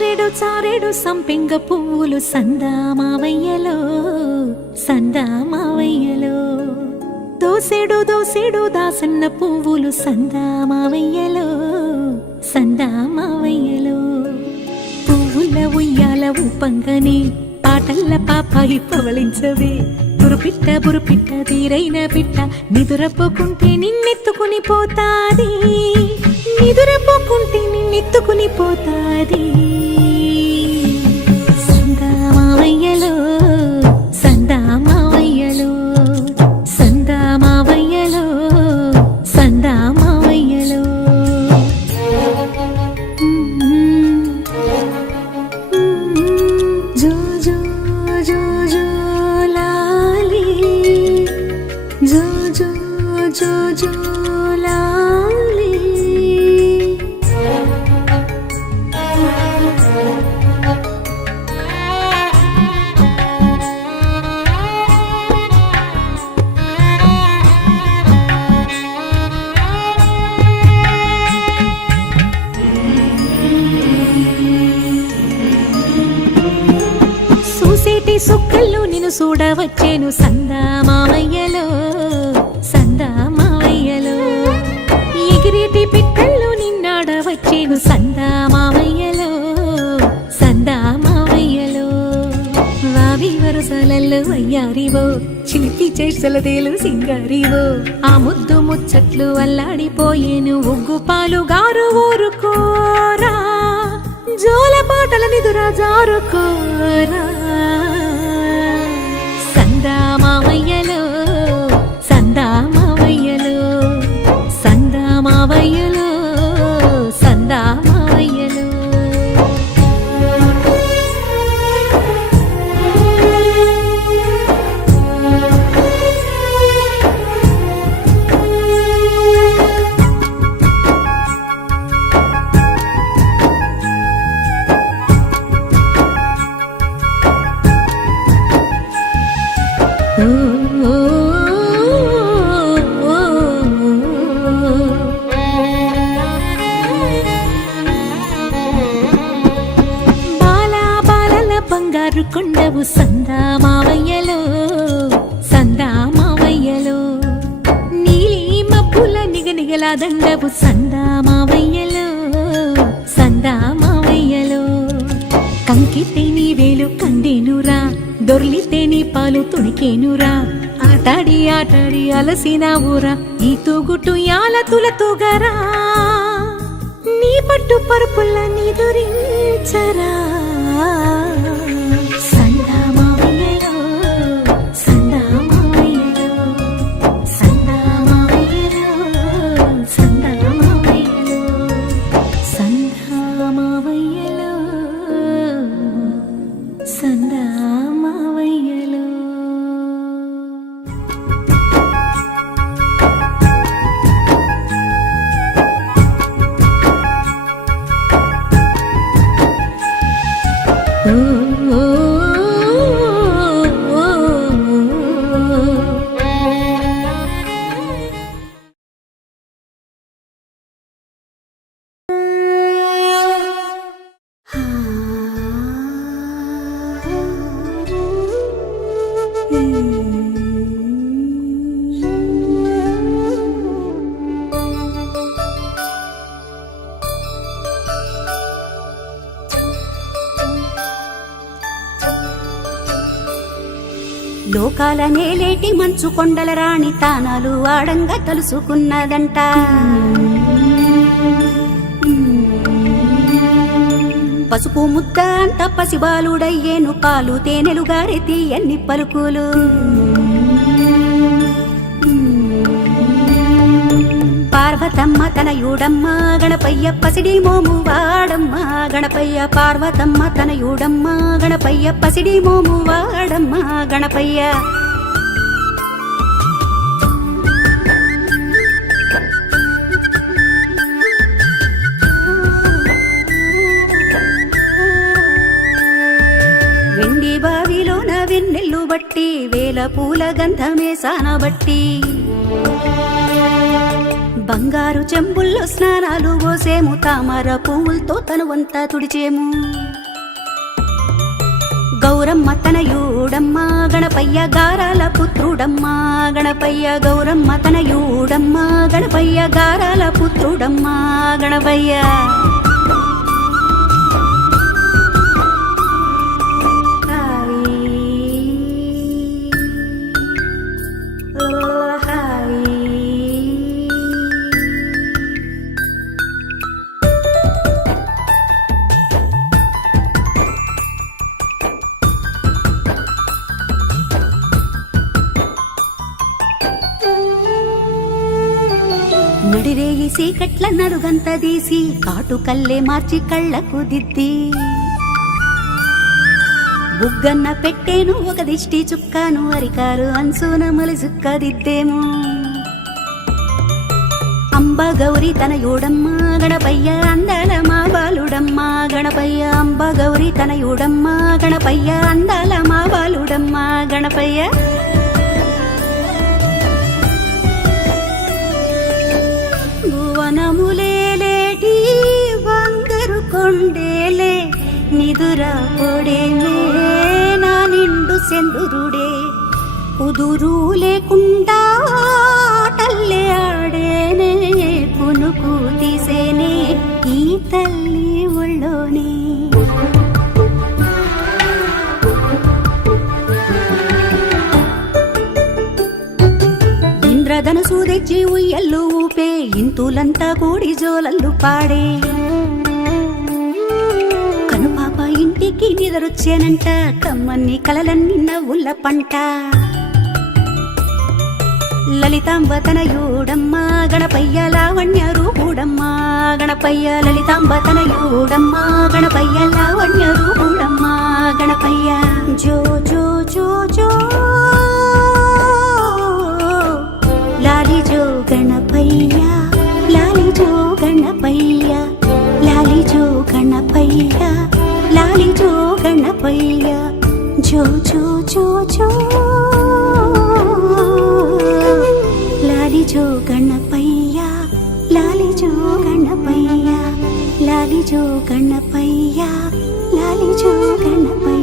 చారెడు చారెడు సంపెంగ పువ్వులు సందామావయ్యలో సందామావయ్యలో దోసెడు దోసెడు దాసన్న పువ్వులు సందామావయ్యలో సందామావయ్యలో పువ్వుల ఉయ్యాల ఊపంగని పాటల్ల పాపాయి పవళించవే బురుపిట్ట తీరైన పిట్ట నిదురపోకుంటే నిన్నెత్తుకుని పోతాది నిదురపోకుంటే నిన్నెత్తుకుని పోతాది సందామావయ్యలో సందామావయ్యలో సందామావయ్యలో సందామావయ్యలో జో జో జో జో లాలి జో జో జో జో లాలి చూసేటి సుక్కల్లో నిన్ను చూడవచ్చేను సందామావయ్యలో సందామావయ్యలో ఎగిరేటి పిట్టల్లో నిన్నాడవచ్చేను సందామావయ్యలో సందామావయ్యలో వావి వరుసలల్లో వయ్యారివో చిలిపి చేసలదేలు సింగారివో ఆ ముద్దు ముచ్చట్లు అల్లాడిపోయేను ఉగ్గు పాలు గారు ఊరుకోరా జోల పాటల నిదురా జారుకోరా సందామావయ్యలో సందామావయ్యలో సందామావయ్యలో సందామావయ్యలో బంగారు కొండవు సందామావయ్యలో సందామావయ్యలో నీలి మబ్బుల నిగనిగల దండవు సందామావయ్యలో సందామావయ్యలో కంకితే నీ వేలు కందేనురా దొర్లితే నీ పాలు తుణికేనురా ఆటాడి ఆటాడి అలసిన ఊరా ఈ తూగుటు యాల తులతూగరా నీ పట్టు పరుపుల్ల నీ దురించరా సందామావయ్యలో సందామావయ్యలో సందామావయ్యలో సందామావయ్యలో సందామావయ్యలో సందామావయ్యలో లోకాల నేలేటి మంచు కొండల రాణి తానాలు ఆడంగా తలుసుకున్నదంట పసుపు ముద్ద అంత పసిబాలుడయ్యేను పాలు తేనెలు గారెతి ఎన్ని పలుకులు పార్వతమ్మ తనయుడమ్మ గణపయ్య పసిడి మోము వాడమ్మ గణపయ్య పార్వతమ్మ తనయుడమ్మ గణపయ్య పసిడి మోము వాడమ్మ గణపయ్య వెండి బావిలోన వెన్నెల్లు బట్టి వేల పూల గంధమే సానబట్టి బంగారు చెంబుల్లో స్నానాలు పోసేము తామర పువ్వులతో తనువంతా తుడిచేము గౌరమ్మ తనయుడమ్మ గణపయ్య గారాల పుత్రుడమ్మ గణపయ్య గౌరమ్మ తనయుడమ్మ గణపయ్య గారాల పుత్రుడమ్మ గణపయ్య నడిరేయి సీకట్ల నడుగంత తీసి కాటు కల్లే మార్చి కళ్ళకు దిద్ది బుగ్గన్న పెట్టేను ఒక దిష్టి చుక్కాను అరికారు అంచున మలిసుక్క దిద్దేము అంబ గౌరి తనయుడమ్మ గణపయ్య అందాల మా బాలుడమ్మ గణపయ్య అంబ గౌరి తనయుడమ్మ గణపయ్య అందాల మా బాలుడమ్మ గణపయ్య భువనములేటి బంగారు కొండేలే నిదురా పొడేమే నా నిండు సెందురుడే కుదురు లేకుండా ఆటల్లే ఆడేనే పునుకు తీసేనే ఈ తల్లి ఒళ్ళోనే ఇంద్రధనసు తెచ్చి ఉయ్యల్లు ఊపే ఇంతులంతా కూడి జోలల్లు పాడే కనుపాప ఇంటికి నిదరొచ్చేనంట కమ్మన్ని కలలన్నీ నవ్వుల పంట లలితాంబ తనయుడమ్మ గణపయ్య లావణ్య రూపుడమ్మ గణపయ్య లలితాంబ తనయుడమ్మ గణపయ్య లావణ్య రూపుడమ్మ గణపయ్య జో జో జో జో లాలి జో గణపయ్య లాలి జో గణపయ్య లాలి జో గణపయ్య లాలి జో గణపయ్య జో జో జో జో లాలి జో గణపయ్య లాలి జో గణపయ్య లాలి జో గణపయ్య లాలి జో గణపయ్య